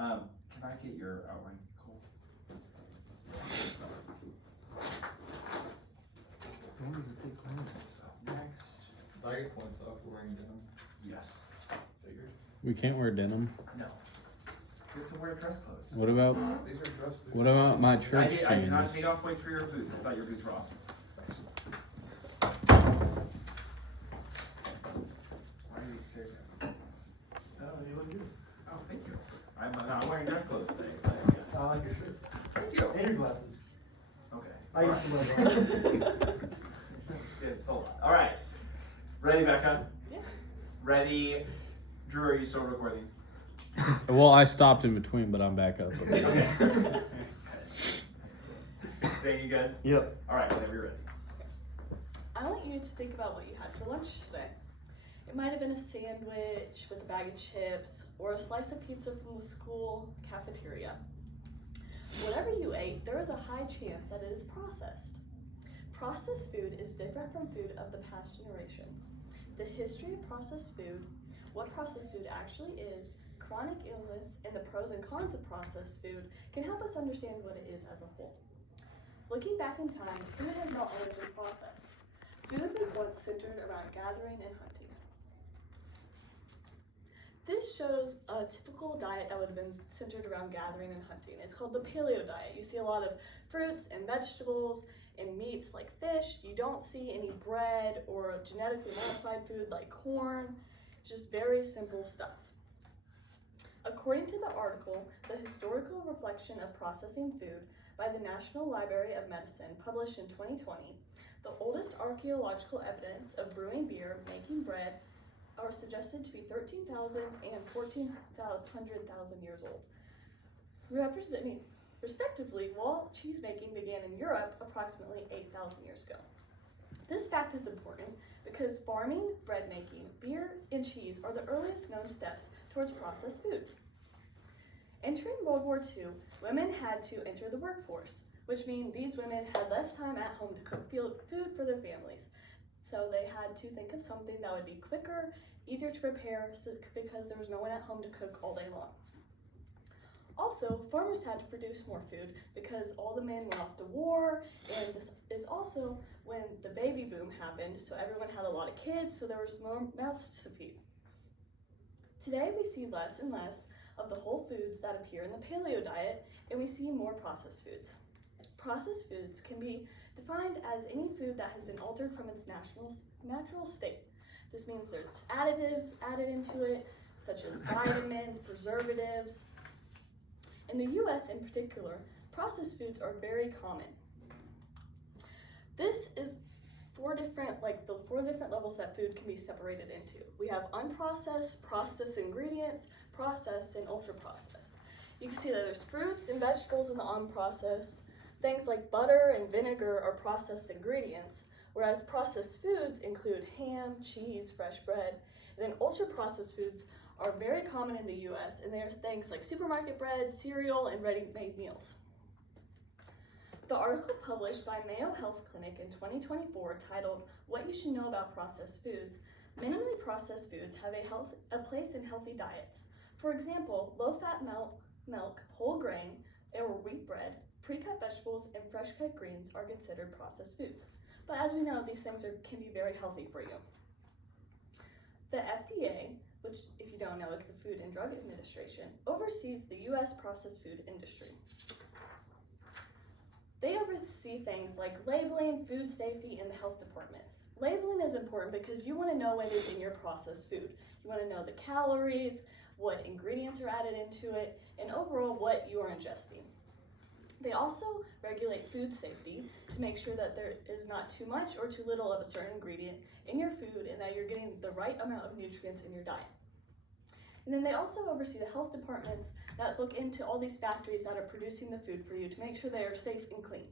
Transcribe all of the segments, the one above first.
Can I get your outline, Cole? So next. Diet points off wearing denim. Yes. Figured. We can't wear denim. No. You have to wear dress clothes. What about These are dress boots. what about my church I did not jeans? take off points for your boots. I thought your boots were awesome. Why are you staring at me? You look good. Oh, thank you. I'm wearing dress clothes today. Yes. I like your shirt. Thank you. And your glasses. Okay. I used to wear glasses. That's good. So, all right. Ready, Becca? Yeah. Ready, Drew? Are you still recording? Well, I stopped in between, but I'm back up. Okay. Saying you good? Yep. All right. Whenever you're ready. I want you to think about what you had for lunch today. It might have been a sandwich with a bag of chips or a slice of pizza from the school cafeteria. Whatever you ate, there is a high chance that it is processed. Processed food is different from food of the past generations. The history of processed food, what processed food actually is, chronic illness, and the pros and cons of processed food can help us understand what it is as a whole. Looking back in time, food has not always been processed. Food was once centered around gathering and hunting. This shows a typical diet that would have been centered around gathering and hunting. It's called the paleo diet. You see a lot of fruits and vegetables and meats like fish. You don't see any bread or genetically modified food like corn, just very simple stuff. According to the article, The Historical Reflection of Processing Food by the National Library of Medicine, published in 2020, the oldest archaeological evidence of brewing beer, making bread, are suggested to be 13,000 and 14,000 years old. Respectively, while cheese making began in Europe approximately 8,000 years ago. This fact is important because farming, bread making, beer, and cheese are the earliest known steps towards processed food. Entering World War II, women had to enter the workforce, which means these women had less time at home to cook food for their families. So they had to think of something that would be quicker, easier to prepare, because there was no one at home to cook all day long. Also, farmers had to produce more food because all the men went off to war, and this is also when the baby boom happened, so everyone had a lot of kids, so there was more mouths to feed. Today we see less and less of the whole foods that appear in the paleo diet, and we see more processed foods. Processed foods can be defined as any food that has been altered from its natural state. This means there's additives added into it, such as vitamins, preservatives. In the US in particular, processed foods are very common. This is the four different levels that food can be separated into. We have unprocessed, processed ingredients, processed, and ultra-processed. You can see that there's fruits and vegetables in the unprocessed. Things like butter and vinegar are processed ingredients, whereas processed foods include ham, cheese, fresh bread, and then ultra-processed foods are very common in the US, and there's things like supermarket bread, cereal, and ready-made meals. The article published by Mayo Health Clinic in 2024 titled, "What You Should Know About Processed Foods," minimally processed foods have a place in healthy diets. For example, low-fat milk, whole grain, or wheat bread, pre-cut vegetables, and fresh-cut greens are considered processed foods. But as we know, these things can be very healthy for you. The FDA, which if you don't know is the Food and Drug Administration, oversees the US processed food industry. They oversee things like labeling, food safety, and the health departments. Labeling is important because you want to know what is in your processed food. You want to know the calories, what ingredients are added into it, and overall what you are ingesting. They also regulate food safety to make sure that there is not too much or too little of a certain ingredient in your food and that you're getting the right amount of nutrients in your diet. And then they also oversee the health departments that look into all these factories that are producing the food for you to make sure they are safe and clean.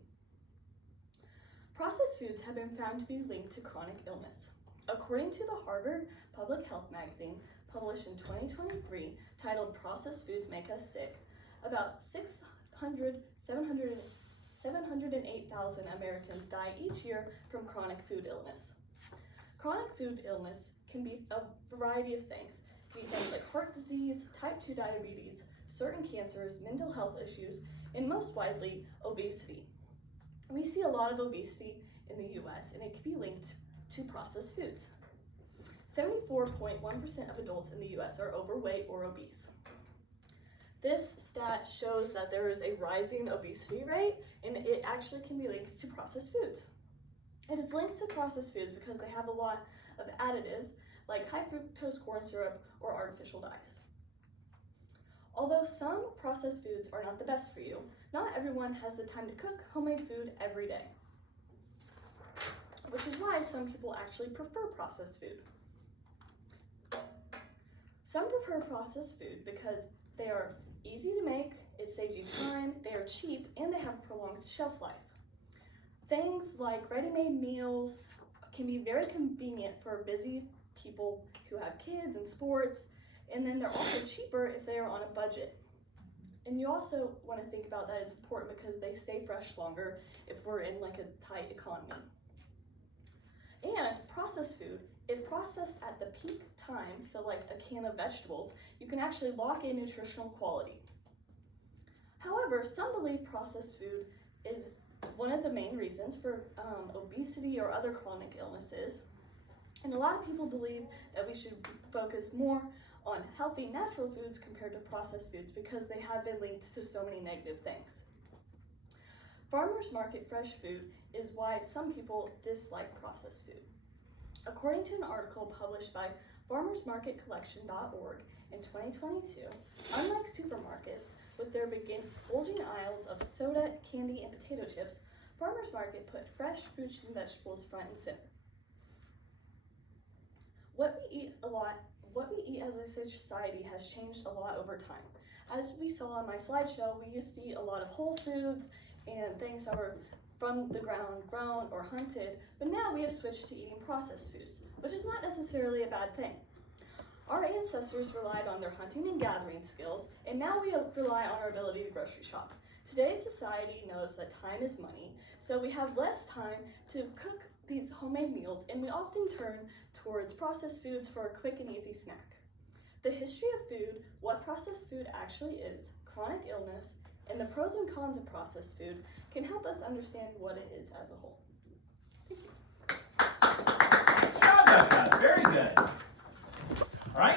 Processed foods have been found to be linked to chronic illness. According to the Harvard Public Health magazine, published in 2023, titled "Processed Foods Make Us Sick," about 708,000 Americans die each year from chronic food illness. Chronic food illness can be a variety of things. It can be things like heart disease, type 2 diabetes, certain cancers, mental health issues, and most widely, obesity. We see a lot of obesity in the US, and it can be linked to processed foods. 74.1% of adults in the US are overweight or obese. This stat shows that there is a rising obesity rate, and it actually can be linked to processed foods. It is linked to processed foods because they have a lot of additives like high fructose corn syrup or artificial dyes. Although some processed foods are not the best for you, not everyone has the time to cook homemade food every day, which is why some people actually prefer processed food. Some prefer processed food because they are easy to make, it saves you time, they are cheap, and they have prolonged shelf life. Things like ready-made meals can be very convenient for busy people who have kids and sports, and then they're also cheaper if they are on a budget. And you also want to think about that it's important because they stay fresh longer if we're in like a tight economy. And processed food, if processed at the peak time, so like a can of vegetables, you can actually lock in nutritional quality. However, some believe processed food is one of the main reasons for obesity or other chronic illnesses. And a lot of people believe that we should focus more on healthy natural foods compared to processed foods because they have been linked to so many negative things. Farmers market fresh food is why some people dislike processed food. According to an article published by farmersmarketcollection.org in 2022, unlike supermarkets with their bulging aisles of soda, candy, and potato chips, farmers market put fresh fruits and vegetables front and center. What we eat as a society has changed a lot over time. As we saw on my slideshow, we used to eat a lot of whole foods and things that were from the ground, grown or hunted, but now we have switched to eating processed foods, which is not necessarily a bad thing. Our ancestors relied on their hunting and gathering skills, and now we rely on our ability to grocery shop. Today's society knows that time is money, so we have less time to cook these homemade meals, and we often turn towards processed foods for a quick and easy snack. The history of food, what processed food actually is, chronic illness, and the pros and cons of processed food can help us understand what it is as a whole.